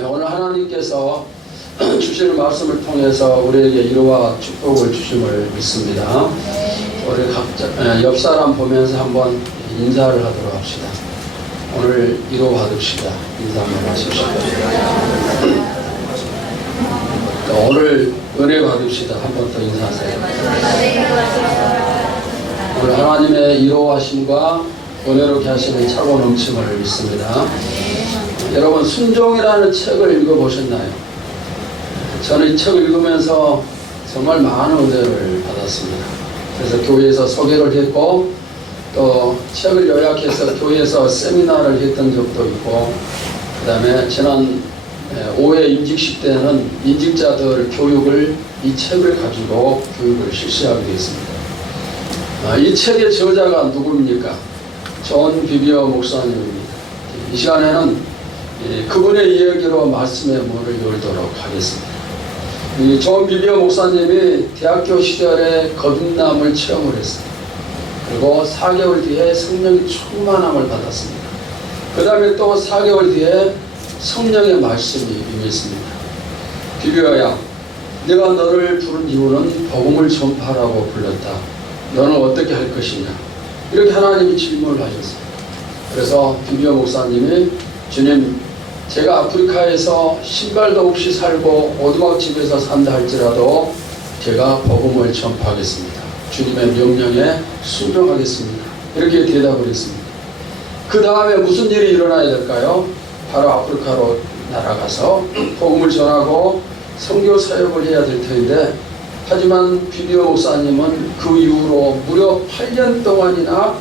오늘 하나님께서 주시는 말씀을 통해서 우리에게 위로와 축복을 주심을 믿습니다. 우리 각자 옆 사람 보면서 한번 인사를 하도록 합시다. 오늘 위로 받읍시다. 인사 한번 하십시오. 오늘 은혜 받읍시다. 한 번 더 인사하세요. 오늘 하나님의 위로하심과 은혜롭게 하시는 차고 넘침을 믿습니다. 여러분, 순종이라는 책을 읽어보셨나요? 저는 이 책을 읽으면서 정말 많은 은혜를 받았습니다. 그래서 교회에서 소개를 했고 또 책을 요약해서 교회에서 세미나를 했던 적도 있고, 그 다음에 지난 5회 임직식 때는 임직자들 교육을 이 책을 가지고 교육을 실시하게 되었습니다. 이 책의 저자가 누구입니까? 존 비비어 목사님입니다. 이 시간에는 그분의 이야기로 말씀의 문을 열도록 하겠습니다. 존 비비어 목사님이 대학교 시절에 거듭남을 체험을 했습니다. 그리고 4개월 뒤에 성령의 충만함을 받았습니다. 그 다음에 또 4개월 뒤에 성령의 말씀이 임했습니다. 비비어야, 내가 너를 부른 이유는 복음을 전파하라고 불렀다. 너는 어떻게 할 것이냐? 이렇게 하나님이 질문을 하셨습니다. 그래서 비비어 목사님이, 주님, 제가 아프리카에서 신발도 없이 살고 오두막집에서 산다 할지라도 제가 복음을 전파하겠습니다. 주님의 명령에 순종하겠습니다. 이렇게 대답을 했습니다. 그 다음에 무슨 일이 일어나야 될까요? 바로 아프리카로 날아가서 복음을 전하고 선교 사역을 해야 될 텐데, 하지만 비비어 목사님은 그 이후로 무려 8년 동안이나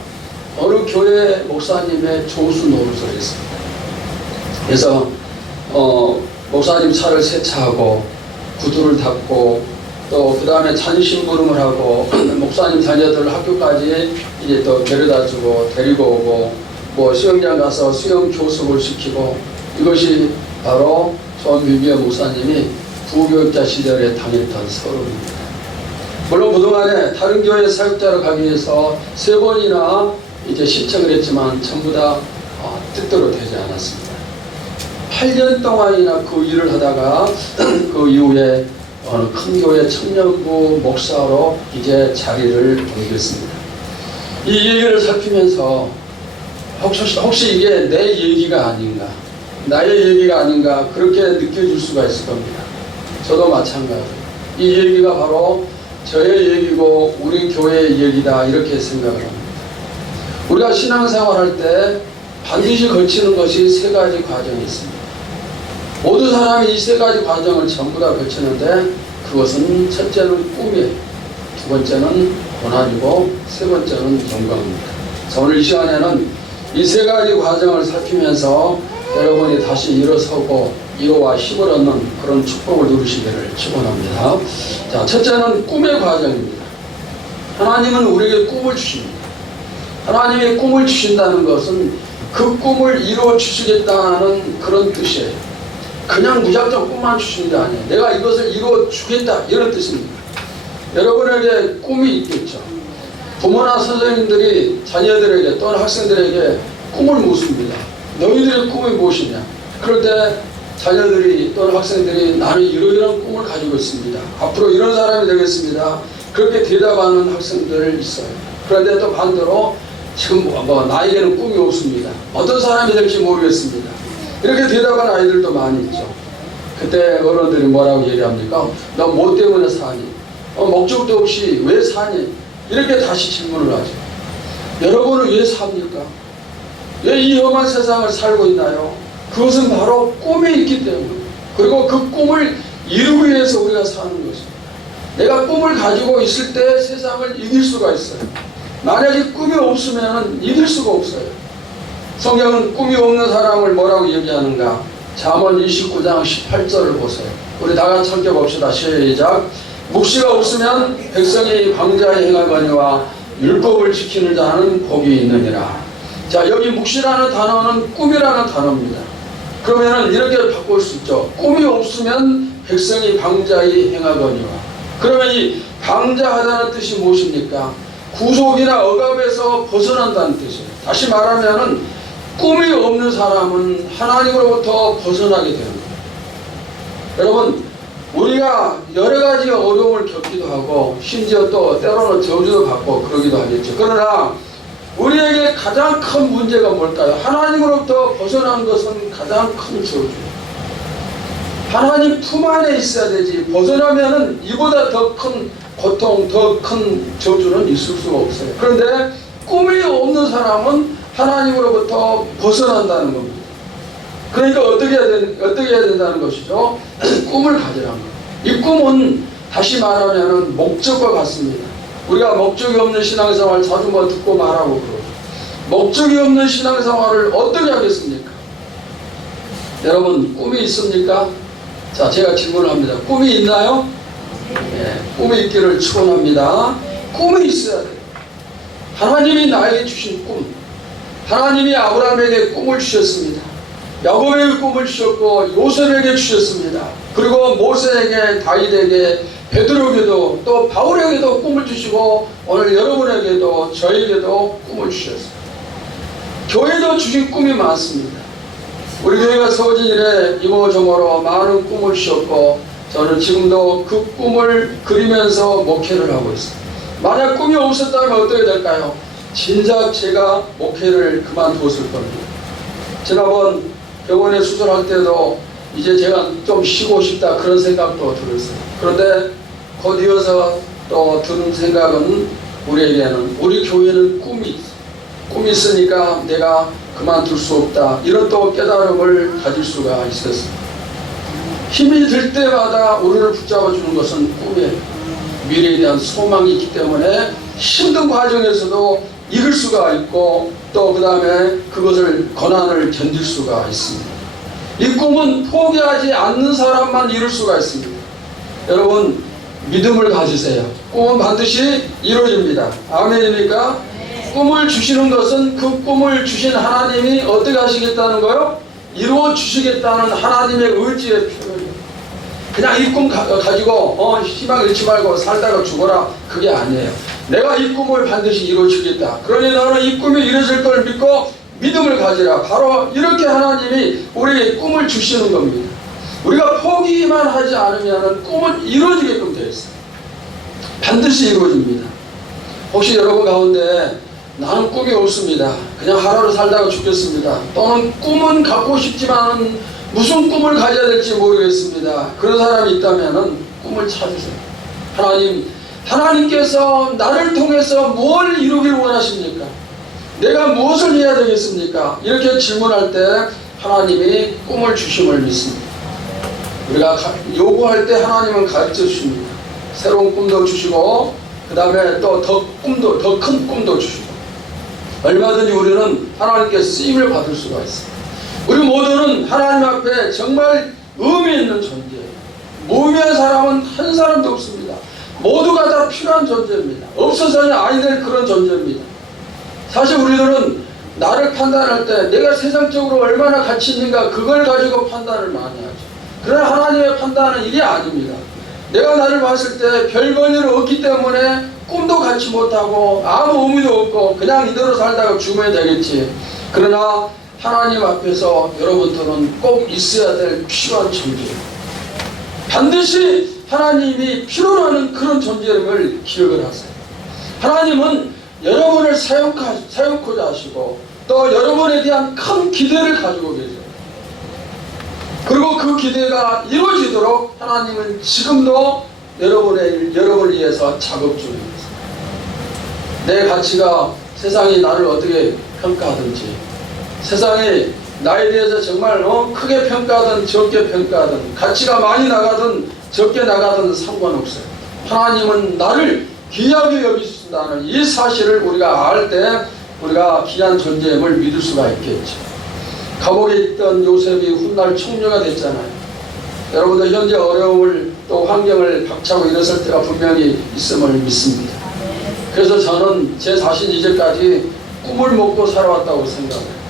어느 교회 목사님의 조수 노릇을 했습니다. 그래서 목사님 차를 세차하고 구두를 닦고 또 그 다음에 잔심부름을 하고 목사님 자녀들 학교까지 이제 또 데려다주고 데리고 오고 뭐 수영장 가서 수영 교습을 시키고, 이것이 바로 존 비비어 목사님이 부교육자 시절에 당했던 서름입니다. 물론 그동안에 다른 교회 사역자로 가기 위해서 3번이나 이제 신청을 했지만 전부 다 뜻대로 되지 않았습니다. 8년 동안이나 그 일을 하다가 그 이후에 어느 큰 교회 청년부 목사로 이제 자리를 옮겼습니다. 이 얘기를 살피면서 혹시 이게 내 얘기가 아닌가, 나의 얘기가 아닌가, 그렇게 느껴질 수가 있을 겁니다. 저도 마찬가지예요. 이 얘기가 바로 저의 얘기고 우리 교회의 얘기다, 이렇게 생각을 합니다. 우리가 신앙생활 할 때 반드시 거치는 것이 3가지 과정이 있습니다. 모든 사람이 이 3가지 과정을 전부 다 거치는데, 그것은 첫째는 꿈이에요. 2번째는 고난이고 3번째는 영광입니다. 자, 오늘 이 시간에는 이 3가지 과정을 살피면서 여러분이 다시 일어서고 위로와 힘을 얻는 그런 축복을 누리시기를 축원합니다. 자, 첫째는 꿈의 과정입니다. 하나님은 우리에게 꿈을 주십니다. 하나님의 꿈을 주신다는 것은 그 꿈을 이루어 주시겠다는 그런 뜻이에요. 그냥 무작정 꿈만 주시는 게 아니에요. 내가 이것을 이루어 주겠다, 이런 뜻입니다. 여러분에게 꿈이 있겠죠. 부모나 선생님들이 자녀들에게 또는 학생들에게 꿈을 묻습니다. 너희들의 꿈이 무엇이냐? 그럴 때 자녀들이 또는 학생들이 나는 이러이러한 꿈을 가지고 있습니다. 앞으로 이런 사람이 되겠습니다. 그렇게 대답하는 학생들 있어요. 그런데 또 반대로 지금 나에게는 꿈이 없습니다. 어떤 사람이 될지 모르겠습니다. 이렇게 대답하는 아이들도 많이 있죠. 그때 어른들이 뭐라고 얘기합니까? 너 뭐 때문에 사니? 목적도 없이 왜 사니? 이렇게 다시 질문을 하죠. 여러분은 왜 삽니까? 왜 이 험한 세상을 살고 있나요? 그것은 바로 꿈이 있기 때문에, 그리고 그 꿈을 이루기 위해서 우리가 사는 것입니다. 내가 꿈을 가지고 있을 때 세상을 이길 수가 있어요. 만약에 꿈이 없으면 이길 수가 없어요. 성경은 꿈이 없는 사람을 뭐라고 얘기하는가? 잠언 29장 18절을 보세요. 우리 다 같이 함께 봅시다. 시작. 묵시가 없으면 백성이 광자에 행하거니와 율법을 지키는 자는 복이 있느니라. 자, 여기 묵시라는 단어는 꿈이라는 단어입니다. 그러면은 이렇게 바꿀 수 있죠. 꿈이 없으면 백성이 방자히 행하거니와. 그러면 이 방자하다는 뜻이 무엇입니까? 구속이나 억압에서 벗어난다는 뜻이에요. 다시 말하면은 꿈이 없는 사람은 하나님으로부터 벗어나게 되는 거예요. 여러분, 우리가 여러 가지 어려움을 겪기도 하고 심지어 또 때로는 저주도 받고 그러기도 하겠죠. 그러나 우리에게 가장 큰 문제가 뭘까요? 하나님으로부터 벗어난 것은 가장 큰 저주예요. 하나님 품 안에 있어야 되지, 벗어나면은 이보다 더 큰 고통, 더 큰 저주는 있을 수가 없어요. 그런데 꿈이 없는 사람은 하나님으로부터 벗어난다는 겁니다. 그러니까 어떻게 해야 된다는 것이죠? 꿈을 가지라는 거예요. 이 꿈은 다시 말하면은 목적과 같습니다. 우리가 목적이 없는 신앙생활 자주 뭐 듣고 말하고 그러죠. 목적이 없는 신앙생활을 어떻게 하겠습니까? 여러분, 꿈이 있습니까? 자, 제가 질문을 합니다. 꿈이 있나요? 네, 꿈이 있기를 축원합니다. 꿈이 있어야 돼요. 하나님이 나에게 주신 꿈, 하나님이 아브라함에게 꿈을 주셨습니다. 야곱에게 꿈을 주셨고 요셉에게 주셨습니다. 그리고 모세에게, 다윗에게, 베드로에게도, 또 바울에게도 꿈을 주시고 오늘 여러분에게도 저에게도 꿈을 주셨습니다. 교회도 주신 꿈이 많습니다. 우리 교회가 세워진 이래 이모저모로 많은 꿈을 주셨고 저는 지금도 그 꿈을 그리면서 목회를 하고 있습니다. 만약 꿈이 없었다면 어떻게 될까요? 진작 제가 목회를 그만두었을 겁니다. 지난번 병원에 수술할 때도 이제 제가 좀 쉬고 싶다 그런 생각도 들었어요. 그런데 곧 이어서 또 드는 생각은 우리에게는, 우리 교회는 꿈이 있어요. 꿈이 있으니까 내가 그만둘 수 없다, 이런 또 깨달음을 가질 수가 있었습니다. 힘이 들 때마다 우리를 붙잡아 주는 것은 꿈이에요. 미래에 대한 소망이 있기 때문에 힘든 과정에서도 이길 수가 있고 또 그 다음에 그것을 고난을 견딜 수가 있습니다. 이 꿈은 포기하지 않는 사람만 이룰 수가 있습니다. 여러분, 믿음을 가지세요. 꿈은 반드시 이루어집니다. 아멘입니까? 꿈을 주시는 것은 그 꿈을 주신 하나님이 어떻게 하시겠다는 거요? 이루어 주시겠다는 하나님의 의지의 표현이에요. 그냥 이 꿈 가지고 희망 잃지 말고 살다가 죽어라, 그게 아니에요. 내가 이 꿈을 반드시 이루어 주겠다. 그러니 너는 이 꿈이 이루어질 걸 믿고 믿음을 가지라. 바로 이렇게 하나님이 우리에게 꿈을 주시는 겁니다. 우리가 포기만 하지 않으면 꿈은 이루어지게끔 되어 있어요. 반드시 이루어집니다. 혹시 여러분 가운데 나는 꿈이 없습니다, 그냥 하루를 살다가 죽겠습니다, 또는 꿈은 갖고 싶지만 무슨 꿈을 가져야 될지 모르겠습니다, 그런 사람이 있다면 꿈을 찾으세요. 하나님께서 나를 통해서 뭘 이루길 원하십니까? 내가 무엇을 해야 되겠습니까? 이렇게 질문할 때 하나님이 꿈을 주심을 믿습니다. 우리가 요구할 때 하나님은 가르쳐 주십니다. 새로운 꿈도 주시고 그 다음에 또 더 큰 꿈도 주시고, 얼마든지 우리는 하나님께 쓰임을 받을 수가 있습니다. 우리 모두는 하나님 앞에 정말 의미 있는 존재예요. 무의미한 사람은 한 사람도 없습니다. 모두가 다 필요한 존재입니다. 없어서는 아니 될 그런 존재입니다. 사실 우리들은 나를 판단할 때 내가 세상적으로 얼마나 가치 있는가, 그걸 가지고 판단을 많이 하죠. 그러나 하나님의 판단은 이게 아닙니다. 내가 나를 봤을 때 별 권위를 얻기 때문에 꿈도 갖지 못하고 아무 의미도 없고 그냥 이대로 살다가 죽으면 되겠지. 그러나 하나님 앞에서 여러분들은 꼭 있어야 될 필요한 존재예요. 반드시 하나님이 필요로 하는 그런 존재임을 기억을 하세요. 하나님은 여러분을 사용하고자 하시고 또 여러분에 대한 큰 기대를 가지고 계세요. 그리고 그 기대가 이루어지도록 하나님은 지금도 여러분을 위해서 작업 중입니다. 내 가치가 세상이 나를 어떻게 평가하든지, 세상이 나에 대해서 정말 크게 평가하든 적게 평가하든, 가치가 많이 나가든 적게 나가든 상관없어요. 하나님은 나를 귀하게 여기신다는 이 사실을 우리가 알 때 우리가 귀한 존재임을 믿을 수가 있겠죠. 감옥에 있던 요셉이 훗날 총리가 됐잖아요. 여러분들 현재 어려움을 또 환경을 박차고 일어설 때가 분명히 있음을 믿습니다. 그래서 저는 제 자신 이제까지 꿈을 먹고 살아왔다고 생각해요.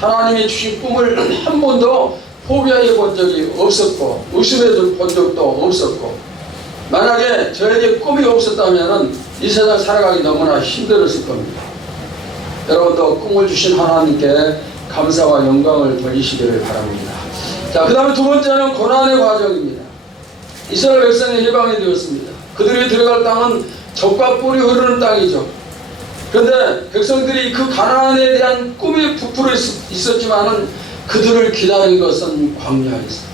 하나님이 주신 꿈을 한 번도 포기해 본 적이 없었고 의심해 본 적도 없었고, 만약에 저에게 꿈이 없었다면 이 세상 살아가기 너무나 힘들었을 겁니다. 여러분도 꿈을 주신 하나님께 감사와 영광을 돌리시기를 바랍니다. 자, 그 다음에 두 번째는 고난의 과정입니다. 이스라엘 백성이 해방이 되었습니다. 그들이 들어갈 땅은 젖과 꿀이 흐르는 땅이죠. 그런데 백성들이 그 가나안에 대한 꿈이 부풀어 있었지만은 그들을 기다린 것은 광야에서.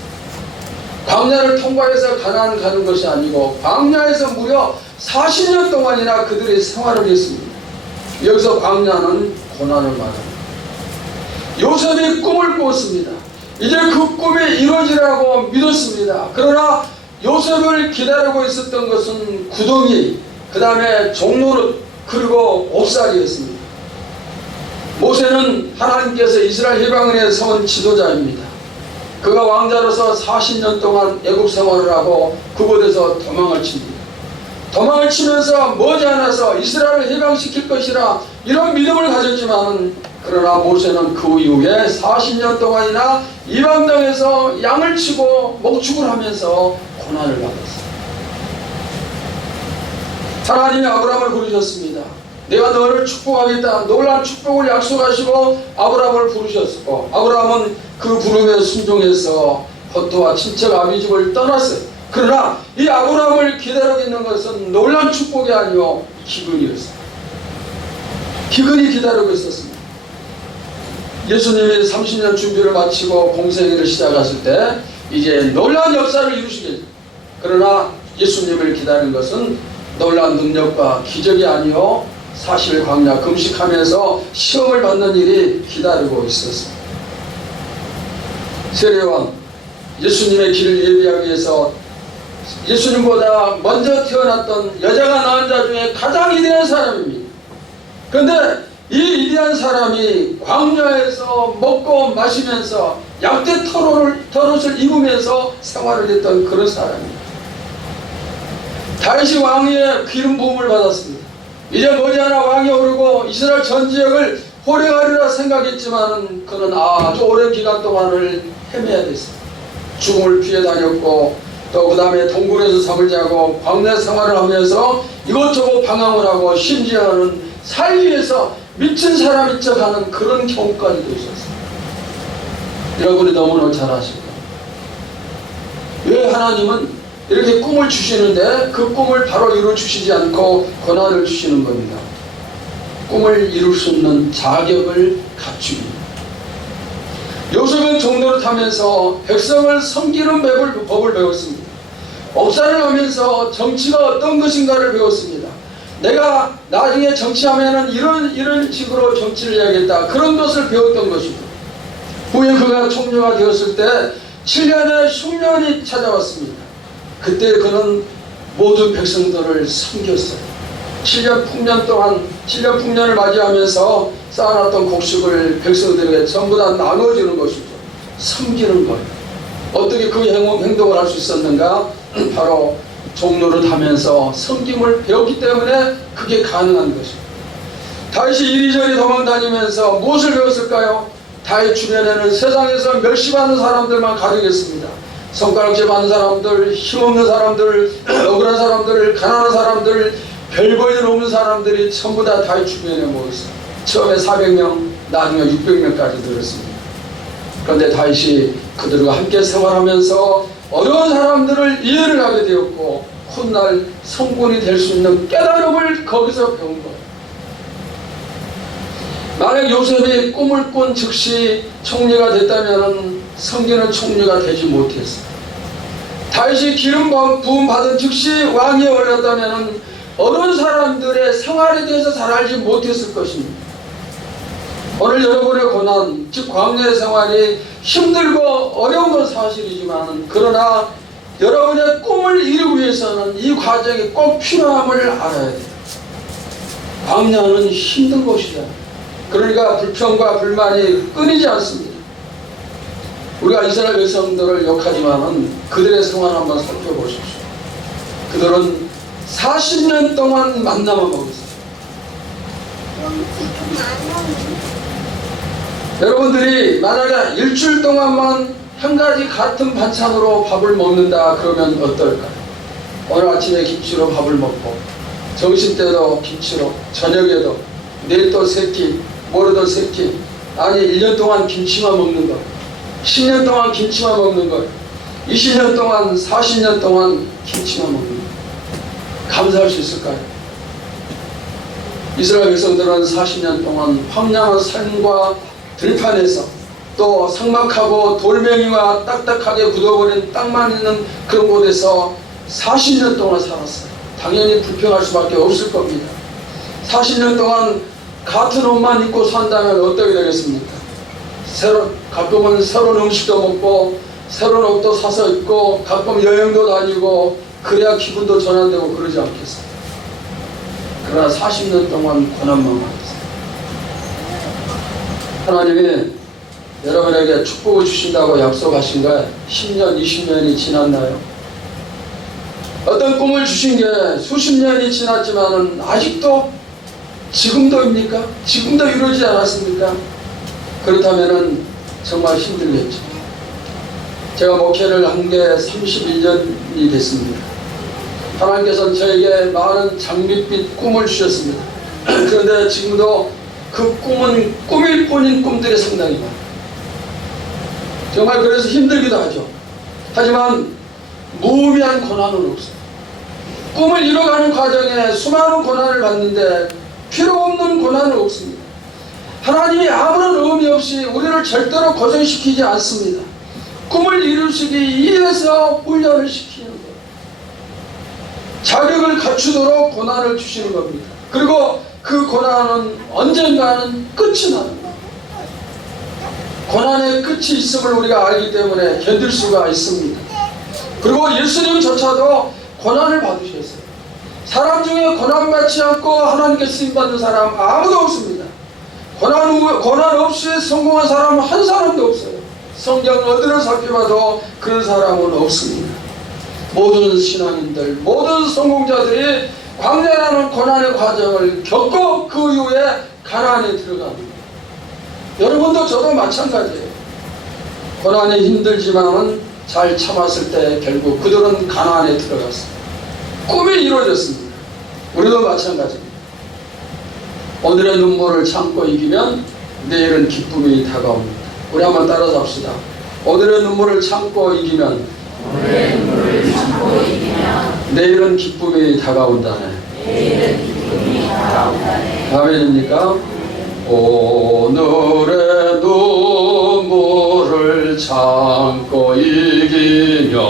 광야를 통과해서 가나안 가는 것이 아니고 광야에서 무려 40년 동안이나 그들이 생활을 했습니다. 여기서 광야는 고난을 말합니다. 요셉이 꿈을 꿨습니다. 이제 그 꿈이 이루어지라고 믿었습니다. 그러나 요셉을 기다리고 있었던 것은 구덩이, 그 다음에 종노릇, 그리고 옥살이였습니다. 모세는 하나님께서 이스라엘 해방을 위해 세운 지도자입니다. 그가 왕자로서 40년 동안 애국 생활을 하고 그곳에서 도망을 칩니다. 도망을 치면서 머지않아서 이스라엘을 해방시킬 것이라 이런 믿음을 가졌지만, 그러나 모세는 그 이후에 40년 동안이나 이방 땅에서 양을 치고 목축을 하면서 고난을 받았습니다. 하나님이 아브라함을 부르셨습니다. 내가 너를 축복하겠다. 놀라운 축복을 약속하시고 아브라함을 부르셨고, 아브라함은 그 부름에 순종해서 헛도와 친척 아비집을 떠났어요. 그러나 이 아브라함을 기다리고 있는 것은 놀라운 축복이 아니요 기근이었어요. 기근이 기다리고 있었습니다. 예수님이 30년 준비를 마치고 공생애를 시작하실 때 이제 놀라운 역사를 이루시겠죠. 그러나 예수님을 기다리는 것은 놀라운 능력과 기적이 아니요 사실 광야 금식하면서 시험을 받는 일이 기다리고 있었습니다. 세례요한 예수님의 길을 예비하기 위해서 예수님보다 먼저 태어났던 여자가 낳은 자 중에 가장 위대한 사람입니다. 그런데 이 위대한 사람이 광야에서 먹고 마시면서 양떼 털옷을 입으면서 생활을 했던 그런 사람입니다. 다윗이 왕위의 기름 부음을 받았습니다. 이제 머지않아 왕이 오르고 이스라엘 전 지역을 호령하리라 생각했지만 그는 아주 오랜 기간 동안을 헤매야 됐습니다. 죽음을 피해 다녔고, 또 그 다음에 동굴에서 잠을 자고 광야 생활을 하면서 이것저것 방황을 하고, 심지어는 살기 위해서 미친 사람인 척하는 그런 경우까지도 있었습니다. 여러분이 너무나 잘 아실 거예요. 왜 하나님은 이렇게 꿈을 주시는데 그 꿈을 바로 이루어 주시지 않고 고난을 주시는 겁니다. 꿈을 이룰 수 있는 자격을 갖추기. 요셉은 종로를 타면서 백성을 섬기는 법을 배웠습니다. 목사를 하면서 정치가 어떤 것인가를 배웠습니다. 내가 나중에 정치하면은 이런 식으로 정치를 해야겠다, 그런 것을 배웠던 것입니다. 후에 그가 총리가 되었을 때 7년의 흉년이 찾아왔습니다. 그때 그는 모든 백성들을 섬겼어요. 7년 풍년을 맞이하면서 쌓아놨던 곡식을 백성들에게 전부 다 나눠주는 것이죠. 섬기는 거예요. 어떻게 그 행동을 할 수 있었는가? 바로 종로를 하면서 섬김을 배웠기 때문에 그게 가능한 것입니다. 다윗이 이리저리 도망다니면서 무엇을 배웠을까요? 다윗 주변에는 세상에서 멸시받는 사람들만 가득했습니다. 손가락질 받는 사람들, 힘없는 사람들, 억울한 사람들, 가난한 사람들, 별 볼일 없는 사람들이 전부 다 다윗 주변에 모였어요. 처음에 400명, 나중에 600명까지 늘었습니다. 그런데 다윗이 그들과 함께 생활하면서 어려운 사람들을 이해를 하게 되었고, 훗날 성군이 될 수 있는 깨달음을 거기서 배운 거예요. 만약 요셉이 꿈을 꾼 즉시 총리가 됐다면 섬기는 총리가 되지 못했어요. 다윗이 기름 부음 받은 즉시 왕위에 올랐다면 어려운 사람들의 생활에 대해서 잘 알지 못했을 것입니다. 오늘 여러분의 고난, 즉 광야의 생활이 힘들고 어려운 건 사실이지만, 그러나 여러분의 꿈을 이루기 위해서는 이 과정이 꼭 필요함을 알아야 돼요. 광야는 힘든 곳이잖아요. 그러니까 불평과 불만이 끊이지 않습니다. 우리가 이스라엘 백성들을 욕하지만은 그들의 생활 한번 살펴보십시오. 그들은 40년 동안 만나만 먹었어요. 여러분들이 만약에 일주일 동안만 한 가지 같은 반찬으로 밥을 먹는다 그러면 어떨까요? 오늘 아침에 김치로 밥을 먹고, 점심때도 김치로, 저녁에도, 내일 또 3끼, 모레도 3끼, 아니 1년 동안 김치만 먹는 거. 10년 동안 김치만 먹는 거예요. 20년 동안, 40년 동안 김치만 먹는 거예요. 감사할 수 있을까요? 이스라엘 백성들은 40년 동안 황량한 산과 들판에서 또 삭막하고 돌멩이와 딱딱하게 굳어버린 땅만 있는 그런 곳에서 40년 동안 살았어요. 당연히 불평할 수밖에 없을 겁니다. 40년 동안 같은 옷만 입고 산다면 어떻게 되겠습니까? 가끔은 새로운 음식도 먹고 새로운 옷도 사서 입고 가끔 여행도 다니고 그래야 기분도 전환되고 그러지 않겠어요? 그러나 40년 동안 고난만 받았어요. 하나님이 여러분에게 축복을 주신다고 약속하신 게 10년, 20년이 지났나요? 어떤 꿈을 주신 게 수십 년이 지났지만은 아직도 지금도입니까? 지금도 이루어지지 않았습니까? 그렇다면은 정말 힘들겠죠. 제가 목회를 한 게 31년이 됐습니다. 하나님께서는 저에게 많은 장밋빛 꿈을 주셨습니다. 그런데 지금도 그 꿈은 꿈일 뿐인 꿈들이 상당히 많아요. 정말 그래서 힘들기도 하죠. 하지만 무의미한 고난은 없어요. 꿈을 이뤄가는 과정에 수많은 고난을 받는데 필요 없는 고난은 없습니다. 하나님이 아무런 의미 없이 우리를 절대로 고생시키지 않습니다. 꿈을 이루시기 위해서 훈련을 시키는 거예요. 자격을 갖추도록 고난을 주시는 겁니다. 그리고 그 고난은 언젠가는 끝이 나는 거예요. 고난의 끝이 있음을 우리가 알기 때문에 견딜 수가 있습니다. 그리고 예수님조차도 고난을 받으셨어요. 사람 중에 고난받지 않고 하나님께 쓰임받는 사람 아무도 없습니다. 고난 없이 성공한 사람 한 사람도 없어요. 성경 어디를 살펴봐도 그런 사람은 없습니다. 모든 신앙인들, 모든 성공자들이 광야라는 고난의 과정을 겪고 그 이후에 가나안에 들어갑니다. 여러분도 저도 마찬가지예요. 고난이 힘들지만은 잘 참았을 때 결국 그들은 가나안에 들어갔습니다. 꿈이 이루어졌습니다. 우리도 마찬가지입니다. 오늘의 눈물을 참고 이기면 내일은 기쁨이 다가옵니다. 우리 한번 따라서 합시다. 오늘의 눈물을 참고 이기면 내일은 기쁨이 다가온다네. 아멘입니까? 오늘의 눈물을 참고 이기면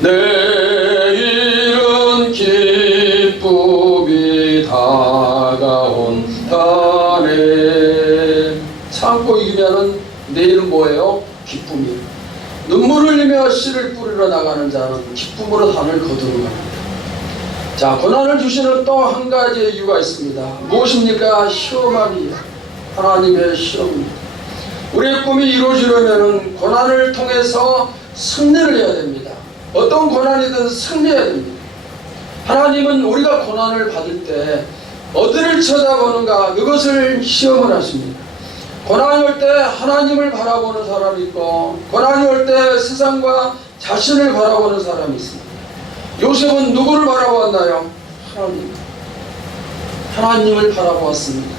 내일은 기쁨이 다가온다네. 참고 이기면은 내일은 뭐예요? 기쁨이에요. 눈물을 흘리며 씨를 뿌리러 나가는 자는 기쁨으로 단을 거두는 겁니다. 자, 고난을 주시는 또 한 가지의 이유가 있습니다. 무엇입니까? 시험하기예요. 하나님의 시험입니다. 우리의 꿈이 이루어지려면 고난을 통해서 승리를 해야 됩니다. 어떤 고난이든 승리해야 됩니다. 하나님은 우리가 고난을 받을 때 어디를 쳐다보는가 그것을 시험을 하십니다. 고난이 올 때 하나님을 바라보는 사람이 있고 고난이 올 때 세상과 자신을 바라보는 사람이 있습니다. 요셉은 누구를 바라보았나요? 하나님을 바라보았습니다.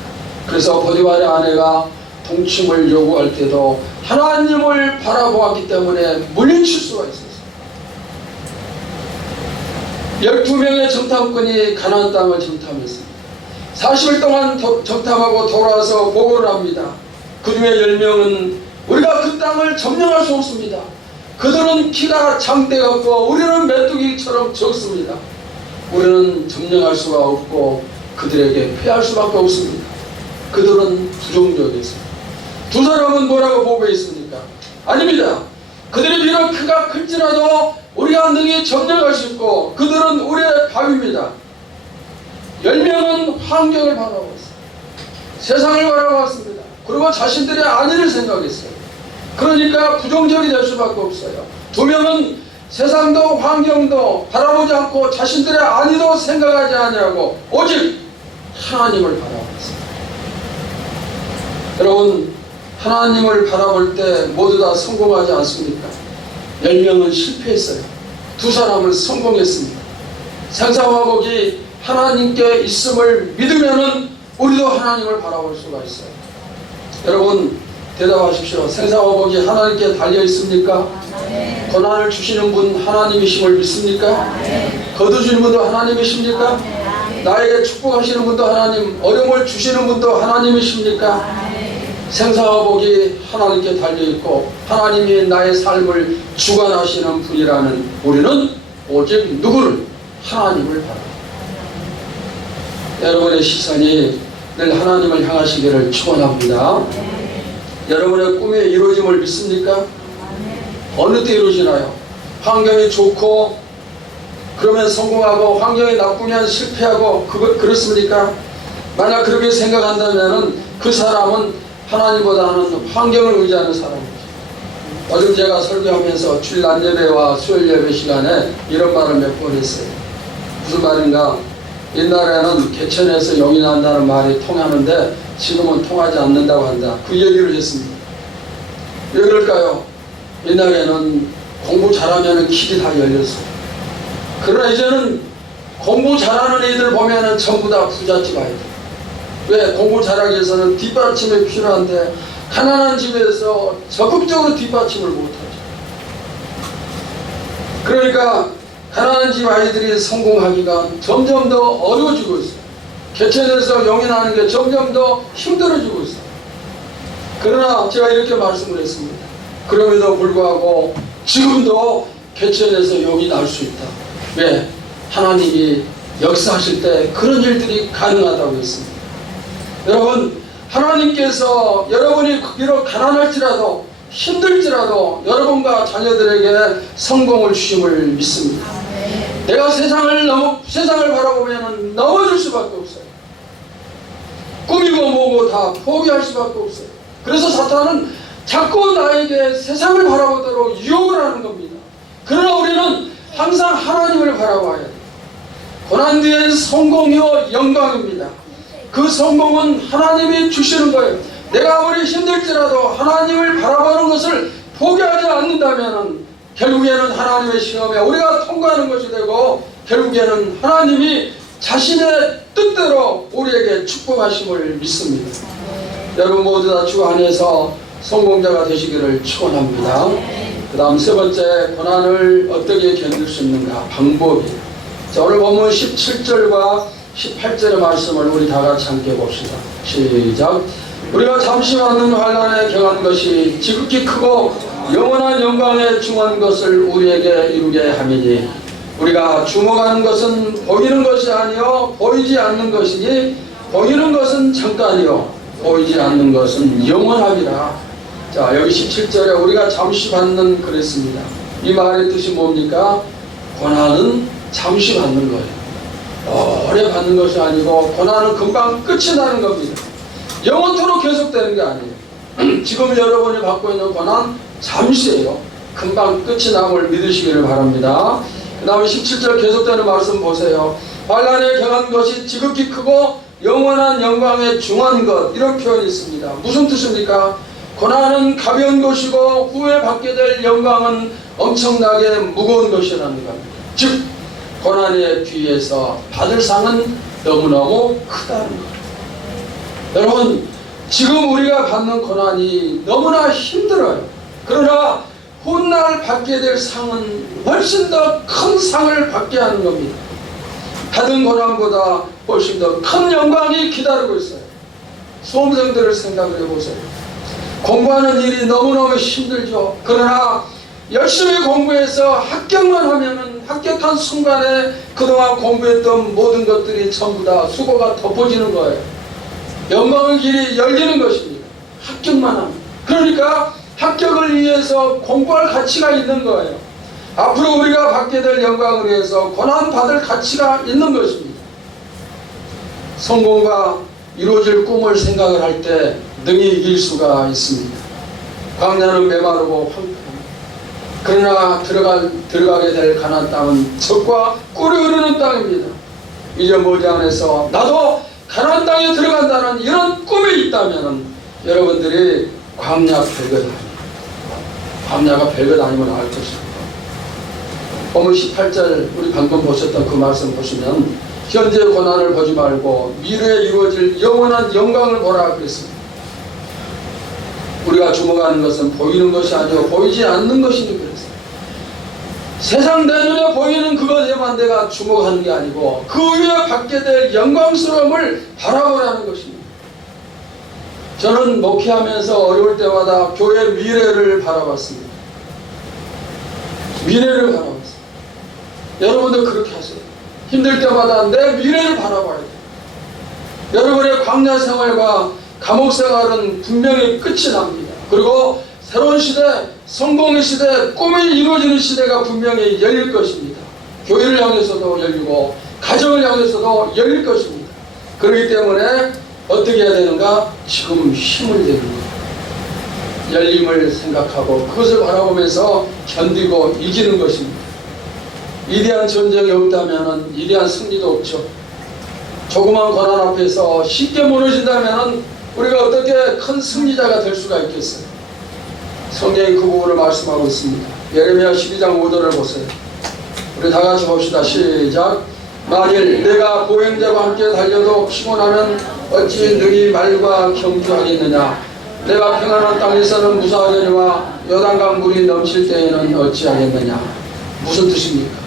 그래서 보디발의 아내가 동침을 요구할 때도 하나님을 바라보았기 때문에 물리칠 수가 있었어요. 12명의 정탐꾼이 가나안 땅을 정탐했습니다. 40일 동안 정탐하고 돌아와서 보고를 합니다. 그 중에 10명은 우리가 그 땅을 점령할 수 없습니다. 그들은 키가 장대같고 우리는 메뚜기처럼 적습니다. 우리는 점령할 수가 없고 그들에게 패할 수밖에 없습니다. 그들은 부정적이었습니다. 두 사람은 뭐라고 보고했습니까? 아닙니다. 그들이 비록 키가 클지라도 우리가 능히 점령할 수 있고 그들은 우리의 밥입니다. 10명은 환경을 바라봤습니다. 세상을 바라봤습니다. 그리고 자신들의 안위를 생각했어요. 그러니까 부정적이 될 수밖에 없어요. 2명은 세상도 환경도 바라보지 않고 자신들의 안위도 생각하지 아니하고 오직 하나님을 바라봤습니다. 여러분, 하나님을 바라볼 때 모두 다 성공하지 않습니까? 10명은 실패했어요. 2사람은 성공했습니다. 생사화복이 하나님께 있음을 믿으면은 우리도 하나님을 바라볼 수가 있어요. 여러분, 대답하십시오. 생사와 복이 하나님께 달려 있습니까? 고난을 주시는 분 하나님이심을 믿습니까? 거두시는 분도 하나님이십니까? 나에게 축복하시는 분도 하나님, 어려움을 주시는 분도 하나님이십니까? 생사와 복이 하나님께 달려있고 하나님이 나의 삶을 주관하시는 분이라는 우리는 오직 누구를? 하나님을 바랍니다. 여러분의 시선이 늘 하나님을 향하시기를 축원합니다. 여러분의 꿈이 이루어짐을 믿습니까? 어느 때 이루어지나요? 환경이 좋고 그러면 성공하고 환경이 나쁘면 실패하고 그렇습니까? 만약 그렇게 생각한다면 그 사람은 하나님보다는 환경을 의지하는 사람입니다. 어제 제가 설교하면서 주일 낮 예배와 수요일 예배 시간에 이런 말을 몇 번 했어요. 무슨 말인가? 옛날에는 개천에서 용이 난다는 말이 통하는데 지금은 통하지 않는다고 한다. 그 얘기를 했습니다. 왜 그럴까요? 옛날에는 공부 잘하면 길이 다 열렸어요. 그러나 이제는 공부 잘하는 애들 보면은 전부 다 부잣집 아이들. 왜? 공부 잘하기 위해서는 뒷받침이 필요한데 가난한 집에서 적극적으로 뒷받침을 못하죠. 그러니까 가난한 집 아이들이 성공하기가 점점 더 어려워지고 있어요. 개천에서 용이 나는 게 점점 더 힘들어지고 있어요. 그러나 제가 이렇게 말씀을 했습니다. 그럼에도 불구하고 지금도 개천에서 용이 날 수 있다. 왜? 하나님이 역사하실 때 그런 일들이 가능하다고 했습니다. 여러분, 하나님께서 여러분이 비록 가난할지라도 힘들지라도 여러분과 자녀들에게 성공을 주심을 믿습니다. 내가 세상을 바라보면 넘어질 수밖에 없어요. 꿈이고 뭐고 다 포기할 수밖에 없어요. 그래서 사탄은 자꾸 나에게 세상을 바라보도록 유혹을 하는 겁니다. 그러나 우리는 항상 하나님을 바라봐야 돼요. 고난 뒤엔 성공이요 영광입니다. 그 성공은 하나님이 주시는 거예요. 내가 아무리 힘들지라도 하나님을 바라보는 것을 포기하지 않는다면 결국에는 하나님의 시험에 우리가 통과하는 것이 되고 결국에는 하나님이 자신의 뜻대로 우리에게 축복하심을 믿습니다. 여러분 모두 다 주 안에서 성공자가 되시기를 축원합니다. 그 다음 세 번째, 고난을 어떻게 견딜 수 있는가? 방법이에요. 자, 오늘 본문 17절과 18절의 말씀을 우리 다 같이 함께 봅시다. 시작. 우리가 잠시 받는 환난에 경한 것이 지극히 크고 영원한 영광에 중한 것을 우리에게 이루게 함이니 우리가 주목하는 것은 보이는 것이 아니요 보이지 않는 것이니 보이는 것은 잠깐이요 보이지 않는 것은 영원하리라. 자, 여기 17절에 우리가 잠시 받는 그랬습니다. 이 말의 뜻이 뭡니까? 고난은 잠시 받는 거예요. 오래 받는 것이 아니고 고난은 금방 끝이 나는 겁니다. 영원토록 계속되는 게 아니에요. 지금 여러분이 받고 있는 고난 잠시예요. 금방 끝이 남을 믿으시기를 바랍니다. 그 다음에 17절 계속되는 말씀 보세요. 환난에 경한 것이 지극히 크고 영원한 영광에 중한 것, 이런 표현이 있습니다. 무슨 뜻입니까? 고난은 가벼운 것이고 후에 받게 될 영광은 엄청나게 무거운 것이라는 겁니다. 즉 고난의 뒤에서 받을 상은 너무너무 크다는 거예요. 여러분, 지금 우리가 받는 고난이 너무나 힘들어요. 그러나 훗날 받게 될 상은 훨씬 더 큰 상을 받게 하는 겁니다. 받은 고난보다 훨씬 더 큰 영광이 기다리고 있어요. 수험생들을 생각을 해보세요. 공부하는 일이 너무너무 힘들죠. 그러나 열심히 공부해서 합격만 하면은 합격한 순간에 그동안 공부했던 모든 것들이 전부 다 수고가 덮어지는 거예요. 영광의 길이 열리는 것입니다. 합격만 하면. 그러니까 합격을 위해서 공부할 가치가 있는 거예요. 앞으로 우리가 받게 될 영광을 위해서 고난받을 가치가 있는 것입니다. 성공과 이루어질 꿈을 생각을 할 때 능히 이길 수가 있습니다. 광야는 메마르고 황폐합니다. 그러나 들어가게 될 가나안 땅은 젖과 꿀이 흐르는 땅입니다. 이제 머지않아서 나도 가나안 땅에 들어간다는 이런 꿈이 있다면 여러분들이 광야 별것 아닙니다. 광야가 별것 아니면 알 것입니다. 본문 18절 우리 방금 보셨던 그 말씀 보시면 현재의 고난을 보지 말고 미래에 이루어질 영원한 영광을 보라 그랬습니다. 우리가 주목하는 것은 보이는 것이 아니고 보이지 않는 것이니 그랬어요. 세상 내눈에 보이는 그것에만 내가 주목하는 게 아니고 그 위에 받게 될 영광스러움을 바라보라는 것입니다. 저는 목회하면서 어려울 때마다 교회 미래를 바라봤습니다. 미래를 바라봤습니다. 여러분도 그렇게 하세요. 힘들 때마다 내 미래를 바라봐야 돼요. 여러분의 광야 생활과 감옥 생활은 분명히 끝이 납니다. 그리고 새로운 시대, 성공의 시대, 꿈이 이루어지는 시대가 분명히 열릴 것입니다. 교회를 향해서도 열리고 가정을 향해서도 열릴 것입니다. 그렇기 때문에 어떻게 해야 되는가? 지금 힘을 내는 거예요. 열림을 생각하고 그것을 바라보면서 견디고 이기는 것입니다. 위대한 전쟁이 없다면 위대한 승리도 없죠. 조그만 고난 앞에서 쉽게 무너진다면 우리가 어떻게 큰 승리자가 될 수가 있겠어요? 성경이 그 부분을 말씀하고 있습니다. 예레미야 12장 5절을 보세요. 우리 다 같이 봅시다. 시작. 만일 내가 보행자와 함께 달려도 피곤하면 어찌 능히 말과 경주하겠느냐. 내가 평안한 땅에서는 무사하려니와 요단강 물이 넘칠 때에는 어찌하겠느냐. 무슨 뜻입니까?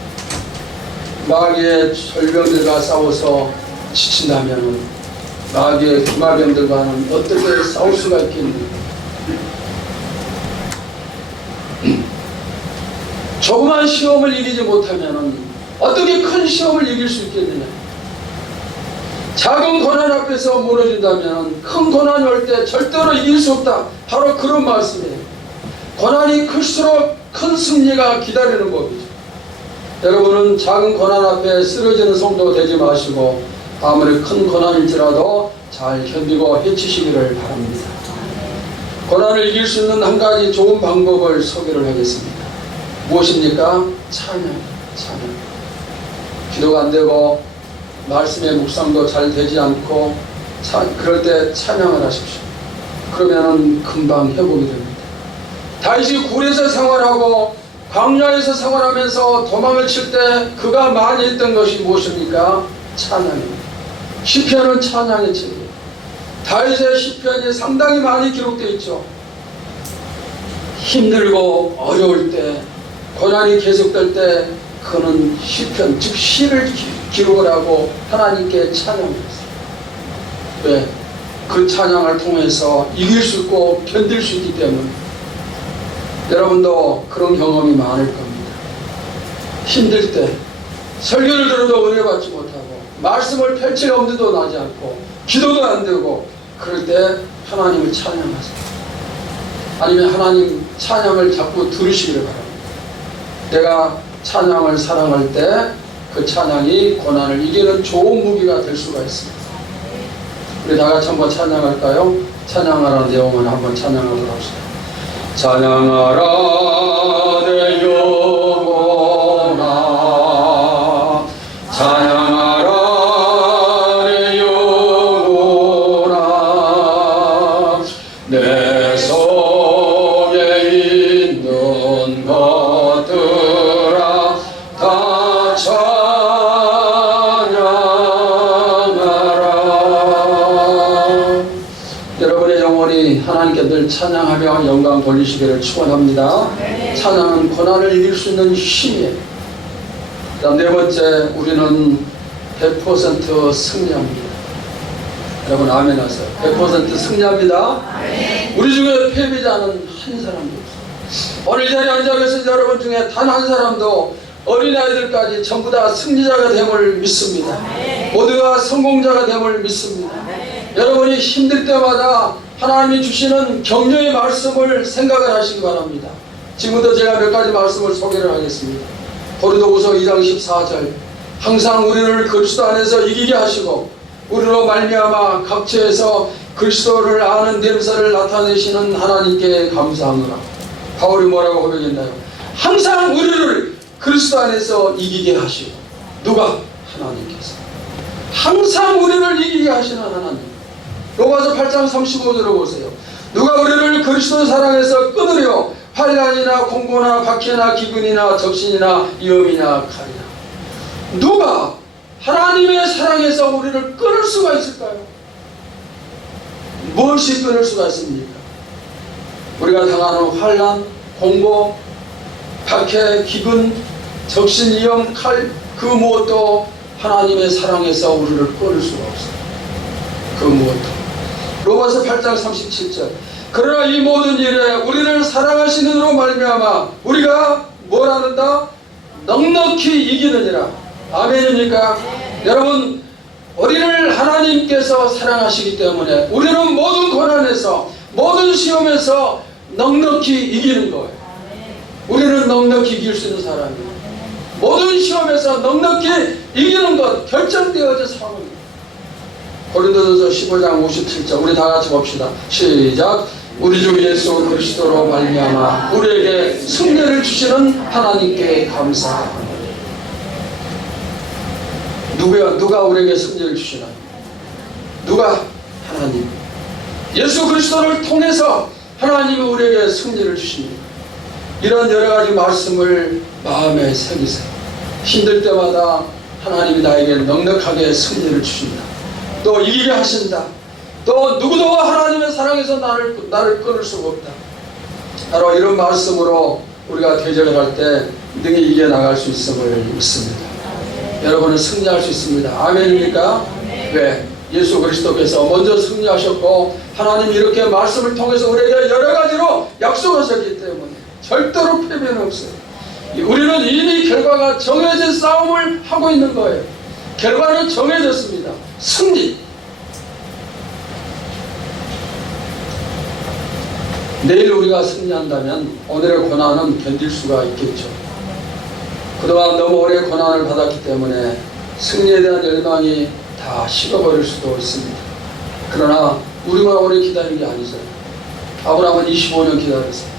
마귀의 절병들과 싸워서 지친다면 마귀의 기마병들과는 어떻게 싸울 수가 있겠느냐. 조그만 시험을 이기지 못하면 어떻게 큰 시험을 이길 수 있겠느냐. 작은 고난 앞에서 무너진다면 큰 고난이 올 때 절대로 이길 수 없다. 바로 그런 말씀이에요. 고난이 클수록 큰 승리가 기다리는 법이죠. 여러분은 작은 고난 앞에 쓰러지는 성도 되지 마시고 아무리 큰 고난일지라도 잘 견디고 헤치시기를 바랍니다. 고난을 이길 수 있는 한 가지 좋은 방법을 소개를 하겠습니다. 무엇입니까? 찬양. 기도가 안 되고 말씀의 묵상도 잘 되지 않고 그럴 때 찬양을 하십시오. 그러면은 금방 회복이 됩니다. 다윗이 굴에서 생활하고 광야에서 생활하면서 도망을 칠 때 그가 많이 했던 것이 무엇입니까? 찬양입니다. 시편은 찬양의 책이에요. 다윗의 시편이 상당히 많이 기록되어 있죠. 힘들고 어려울 때, 고난이 계속될 때 그는 시편, 즉 시를 기록을 하고 하나님께 찬양했어요. 왜? 그 찬양을 통해서 이길 수 있고 견딜 수 있기 때문에. 여러분도 그런 경험이 많을 겁니다. 힘들 때 설교를 들어도 은혜 받지 못하고 말씀을 펼칠 엄두도 나지 않고 기도도 안 되고 그럴 때 하나님을 찬양하세요. 아니면 하나님 찬양을 자꾸 들으시기를 바랍니다. 내가 찬양을 사랑할 때 그 찬양이 고난을 이기는 좋은 무기가 될 수가 있습니다. 우리 다 같이 한번 찬양할까요? 찬양하라는 내용을 한번 찬양하도록 합시다. 찬양하라 내 영혼아, 찬양하라 내 영혼아, 내 속에 있는 것들아 다 찬양하라. 여러분의 영혼이 하나님께 늘 찬양하며 영광 돌리시기를 축원합니다. 찬양은 고난을 이길 수 있는 힘이에요. 그다음 네 번째, 우리는 100% 승리합니다. 여러분 아멘 하세요. 100% 승리합니다. 우리 중에 패배자는 한 사람도 없어요. 오늘 이 자리에 앉아 계신 여러분 중에 단 한 사람도 어린아이들까지 전부 다 승리자가 됨을 믿습니다. 모두가 성공자가 됨을 믿습니다. 여러분이 힘들 때마다 하나님이 주시는 격려의 말씀을 생각을 하시기 바랍니다. 지금부터 제가 몇 가지 말씀을 소개를 하겠습니다. 고린도후서 2장 14절, 항상 우리를 그리스도 안에서 이기게 하시고 우리로 말미암아 각처에서 그리스도를 아는 냄새를 나타내시는 하나님께 감사하노라. 바울이 뭐라고 고백했나요? 항상 우리를 그리스도 안에서 이기게 하시고. 누가? 하나님께서. 항상 우리를 이기게 하시는 하나님. 로마서 8장 35절을 보세요. 누가 우리를 그리스도 사랑해서 끊으려 환난이나 공고나 박해나 기근이나 적신이나 위험이나 칼이나. 누가 하나님의 사랑에서 우리를 끊을 수가 있을까요? 무엇이 끊을 수가 있습니까? 우리가 당하는 환난, 공고, 박해, 기근, 적신이염, 칼, 그 무엇도 하나님의 사랑에서 우리를 끊을 수가 없어요. 그 무엇도. 로마서 8장 37절. 그러나 이 모든 일에 우리를 사랑하시는 이로 말미암아 우리가 뭘 하는다? 넉넉히 이기느니라. 아멘입니까? 여러분, 우리를 하나님께서 사랑하시기 때문에 우리는 모든 고난에서, 모든 시험에서 넉넉히 이기는 거예요. 우리는 넉넉히 이길 수 있는 사람이에요. 모든 시험에서 넉넉히 이기는 것 결정되어진 상황입니다. 고린도전서 15장 57절 우리 다 같이 봅시다. 시작. 우리 주 예수 그리스도로 말미암아 우리에게 승리를 주시는 하나님께 감사합니다. 누가 우리에게 승리를 주시나요? 누가? 하나님. 예수 그리스도를 통해서 하나님이 우리에게 승리를 주십니다. 이런 여러가지 말씀을 마음에 새기세요. 힘들 때마다 하나님이 나에게 넉넉하게 승리를 주신다. 또 이기게 하신다. 또 누구도 하나님의 사랑에서 나를 끊을 수가 없다. 바로 이런 말씀으로 우리가 대적을 할 때 능히 이겨나갈 수 있음을 믿습니다. 여러분은 승리할 수 있습니다. 아멘입니까? 왜? 예수 그리스도께서 먼저 승리하셨고 하나님이 이렇게 말씀을 통해서 우리에게 여러 가지로 약속하셨기 때문에 절대로 패배는 없어요. 우리는 이미 결과가 정해진 싸움을 하고 있는 거예요. 결과는 정해졌습니다. 승리. 내일 우리가 승리한다면 오늘의 고난은 견딜 수가 있겠죠. 그동안 너무 오래 고난을 받았기 때문에 승리에 대한 열망이 다 식어버릴 수도 있습니다. 그러나 우리만 오래 기다린 게 아니죠. 아브라함은 25년 기다렸습니다.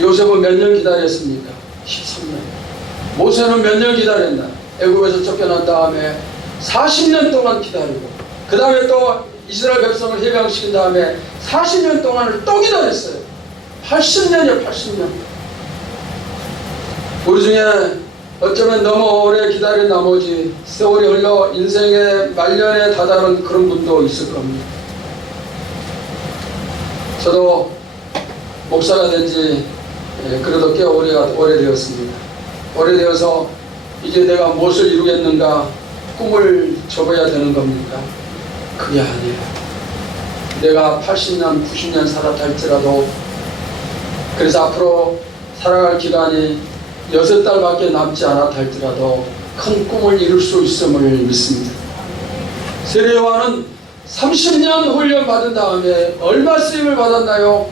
요셉은 몇 년 기다렸습니까? 13년. 모세는 몇 년 기다렸나? 애굽에서 쫓겨난 다음에 40년 동안 기다리고 그 다음에 또 이스라엘 백성을 해방시킨 다음에 40년 동안을 또 기다렸어요. 80년이요, 80년. 우리 중에 어쩌면 너무 오래 기다린 나머지 세월이 흘러 인생의 말년에 다다른 그런 분도 있을 겁니다. 저도 목사가 된 지 그래도 꽤 오래되었습니다. 오래되어서 이제 내가 무엇을 이루겠는가 꿈을 접어야 되는 겁니까? 그게 아니에요. 내가 80년, 90년 살았다 할지라도 그래서 앞으로 살아갈 기간이 6달밖에 남지 않았다 할지라도 큰 꿈을 이룰 수 있음을 믿습니다. 세례요한은 30년 훈련 받은 다음에 얼마 쓰임을 받았나요?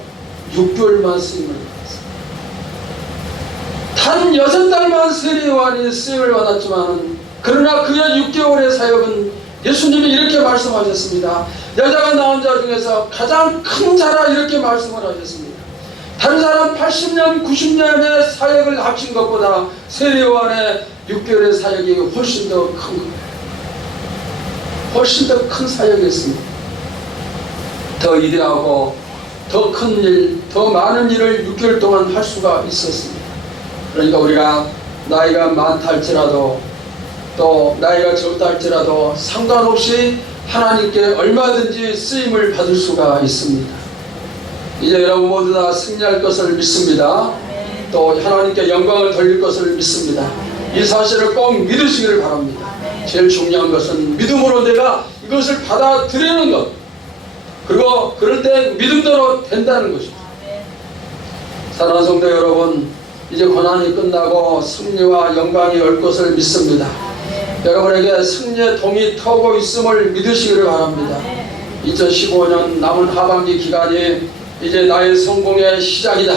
6개월만 쓰임을 받았어요. 단 6달만 세례요한이 쓰임을 받았지만 그러나 그의 6개월의 사역은 예수님이 이렇게 말씀하셨습니다. 여자가 낳은 자 중에서 가장 큰 자라 이렇게 말씀을 하셨습니다. 다른 사람 80년, 90년의 사역을 합친 것보다 세례요한의 6개월의 사역이 훨씬 더 큰 거예요. 훨씬 더 큰 사역이었습니다. 더 위대하고 더 큰 일, 더 많은 일을 6개월 동안 할 수가 있었습니다. 그러니까 우리가 나이가 많다 할지라도 또 나이가 적다 할지라도 상관없이 하나님께 얼마든지 쓰임을 받을 수가 있습니다. 이제 여러분 모두 다 승리할 것을 믿습니다. 또 하나님께 영광을 돌릴 것을 믿습니다. 이 사실을 꼭 믿으시기를 바랍니다. 제일 중요한 것은 믿음으로 내가 이것을 받아들이는 것, 그리고 그럴 때 믿음대로 된다는 것입니다. 사랑하는 성도 여러분, 이제 고난이 끝나고 승리와 영광이 올 것을 믿습니다. 여러분에게 승리의 동이 터고 있음을 믿으시기를 바랍니다. 2015년 남은 하반기 기간이 이제 나의 성공의 시작이다.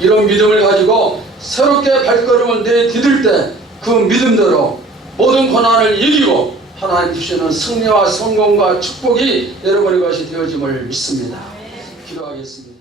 이런 믿음을 가지고 새롭게 발걸음을 내디딜 때 그 믿음대로 모든 고난을 이기고 하나님 주시는 승리와 성공과 축복이 여러분의 것이 되어짐을 믿습니다. 기도하겠습니다.